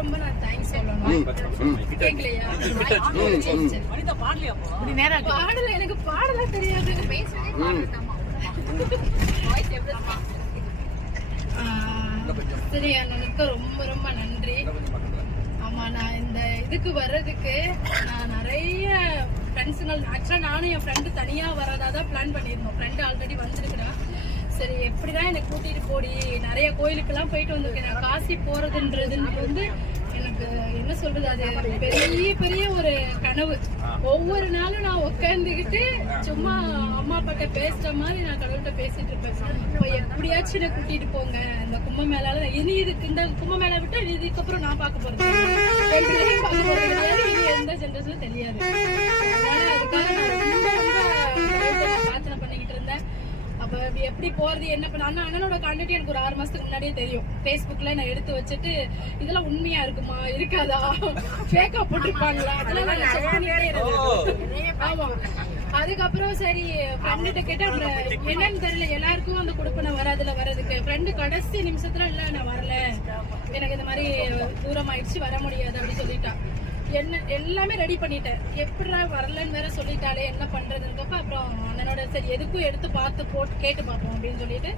ரொம்ப நான் தேங்க்ஸ் சொல்லணும். கேக்கலையா? பாடல எனக்கு பாடல தெரியாது. சரி அண்ணனுக்கு ரொம்ப ரொம்ப நன்றி. ஆமா, நான் இந்த இதுக்கு வர்றதுக்கு நான் நிறைய ஃப்ரெண்ட்ஸுங்கள், ஆக்சுவலா நானும் என் ஃப்ரெண்டு தனியா வரதா தான் பிளான் பண்ணியிருந்தோம். ஃப்ரெண்டு ஆல்ரெடி வந்துருக்குறா. சரி எப்படிதான் என்னை கூட்டிட்டு போடி, நிறைய கோயிலுக்கெல்லாம் போயிட்டு வந்திருக்கேன். நான் காசி போறதுன்றதுன்னு வந்து எனக்கு என்ன சொல்றது, அது பெரிய பெரிய ஒரு கனவு. ஒவ்வொரு நாளும் நான் உட்காந்துக்கிட்டு சும்மா அம்மா அப்பாட்ட பேசுற மாதிரி நான் கடவுள்கிட்ட பேசிட்டு இருப்பேன். இப்போ எப்படியாச்சும் என்னை கூட்டிட்டு போங்க இந்த கும்பமேளால. இனி இதுக்கு இந்த கும்பமேளா விட்டு இதுக்கப்புறம் நான் பார்க்க போறது பார்க்க போறது கிடையாது. இனி எந்த ஜென்ரேஷனும் தெரியாது. அதனால அதுக்காக நான் ரொம்ப ரொம்ப பிரார்த்தனை பண்ணிக்கிட்டு இருந்தேன். அப்ப எப்படி போறது என்ன பண்ண அண்ணனோட கான்டாக்ட் எனக்கு ஒரு 6 மாசத்துக்கு முன்னாடியே தெரியும். Facebookல நான் எடுத்து வச்சுட்டு இதெல்லாம் உண்மையா இருக்குமா இருக்காதா ஃபேக்கா போட்டிருப்பாங்களா அதெல்லாம் நான் செக் பண்ணிட்டே இருந்தேன். ஆமா, அதுக்கப்புறம் சரி ஃப்ரெண்ட்ட கேட்டா என்னன்னு தெரியல, எல்லாருக்கும் அந்த கொடுப்பனை வராதுல வர்றதுக்கு. ஃப்ரெண்டு கடைசி நிமிஷத்துல இல்ல நான் வரல, எனக்கு இந்த மாதிரி தூரம் ஆயிடுச்சு வர முடியாது அப்படின்னு சொல்லிட்டா. என்ன எல்லாமே ரெடி பண்ணிட்டேன், எப்படா வரலன்னு வேற சொல்லிட்டாலே என்ன பண்றதுன்றப்ப அப்புறம் அண்ணனோட சரி எதுக்கும் எடுத்து பார்த்து போட்டு கேட்டு பார்ப்போம் அப்படின்னு சொல்லிட்டு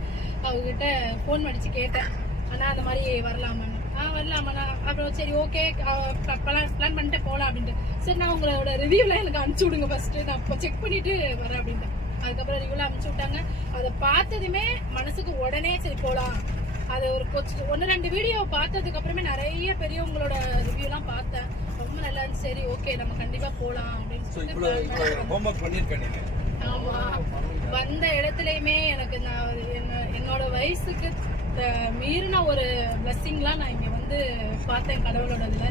அவங்ககிட்ட ஃபோன் அடிச்சு கேட்டேன். அண்ணா அந்த மாதிரி வரலாமான்னு. வரலாமாண்ணா. அப்புறம் சரி ஓகே பிளான் பண்ணிட்டு போகலாம் அப்படின்ட்டு. சரி நான் உங்களோட ரிவ்யூலாம் எனக்கு அனுப்பிச்சு விடுங்க ஃபர்ஸ்ட், நான் இப்போ செக் பண்ணிட்டு வரேன் அப்படின்ட்டு. அதுக்கப்புறம் ரிவ்யூலாம் அனுப்பிச்சு விட்டாங்க. அதை பார்த்ததுமே மனசுக்கு உடனே சரி போகலாம். அது ஒரு 1-2 வீடியோ பார்த்ததுக்கு அப்புறமே நிறைய பெரியவங்களோட ரிவ்யூலாம் பார்த்தேன். ரொம்ப நல்லா இருந்துச்சு. சரி ஓகே நம்ம கண்டிப்பா போலாம் அப்படின்னு சொல்லிட்டு. ஆமா, வந்த இடத்துலயுமே எனக்கு நான் என்னோட வயசுக்கு மீறின ஒரு பிளஸ்ஸிங்லாம் நான் இங்க வந்து பார்த்தேன் கடவுளோட இதுல.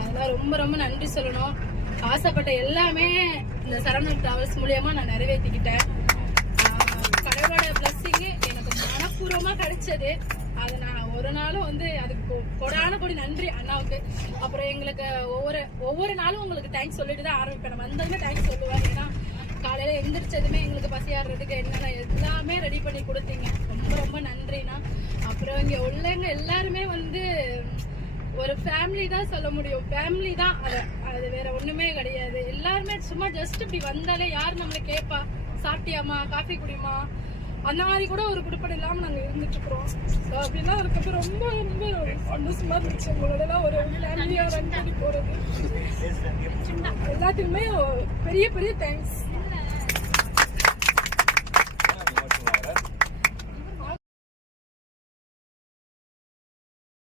அதெல்லாம் ரொம்ப ரொம்ப நன்றி சொல்லணும். ஆசைப்பட்ட எல்லாமே இந்த சரவணன் டிராவல்ஸ் மூலியமா நான் நிறைவேற்றிக்கிட்டேன். கடவுளோட பிளஸ்ஸிங் எனக்கு மனப்பூர்வமா கிடைச்சது. அது நான் ஒரு நாளும் வந்து அதுக்கு கொடான கொடி நன்றி அண்ணாவுக்கு. அப்புறம் எங்களுக்கு ஒவ்வொரு நாளும் உங்களுக்கு தேங்க்ஸ் சொல்லிட்டு தான் ஆரம்பிப்பேன். நான் வந்ததுமே தேங்க்ஸ் சொல்லுவேன். ஏன்னா காலையில எந்திரிச்சதுமே எங்களுக்கு பசியாடுறதுக்கு என்னென்ன எல்லாமே ரெடி பண்ணி கொடுத்தீங்க. ரொம்ப ரொம்ப நன்றிண்ணா. அப்புறம் இங்க உள்ளவங்க எல்லாருமே வந்து ஒரு ஃபேமிலி தான் சொல்ல முடியும். ஃபேமிலி தான், அது வேற ஒண்ணுமே கிடையாது. எல்லாருமே சும்மா ஜஸ்ட் இப்படி வந்தாலே யார் நம்மளை கேட்பா சாப்பிட்டியாமா காஃபி குடிமா அந்த மாதிரி கூட ஒரு குடுப்பம் இல்லாம நாங்க இருந்துட்டு இருக்கிறோம். அப்படின்னா அதுக்கப்புறம் ரொம்ப ரொம்ப சந்தோஷமா இருந்துச்சு. உங்களோட எல்லாம் ஒரு ஃபேமிலியா ரன் பண்ணி போறது எல்லாத்துக்குமே பெரிய பெரிய தேங்க்ஸ்.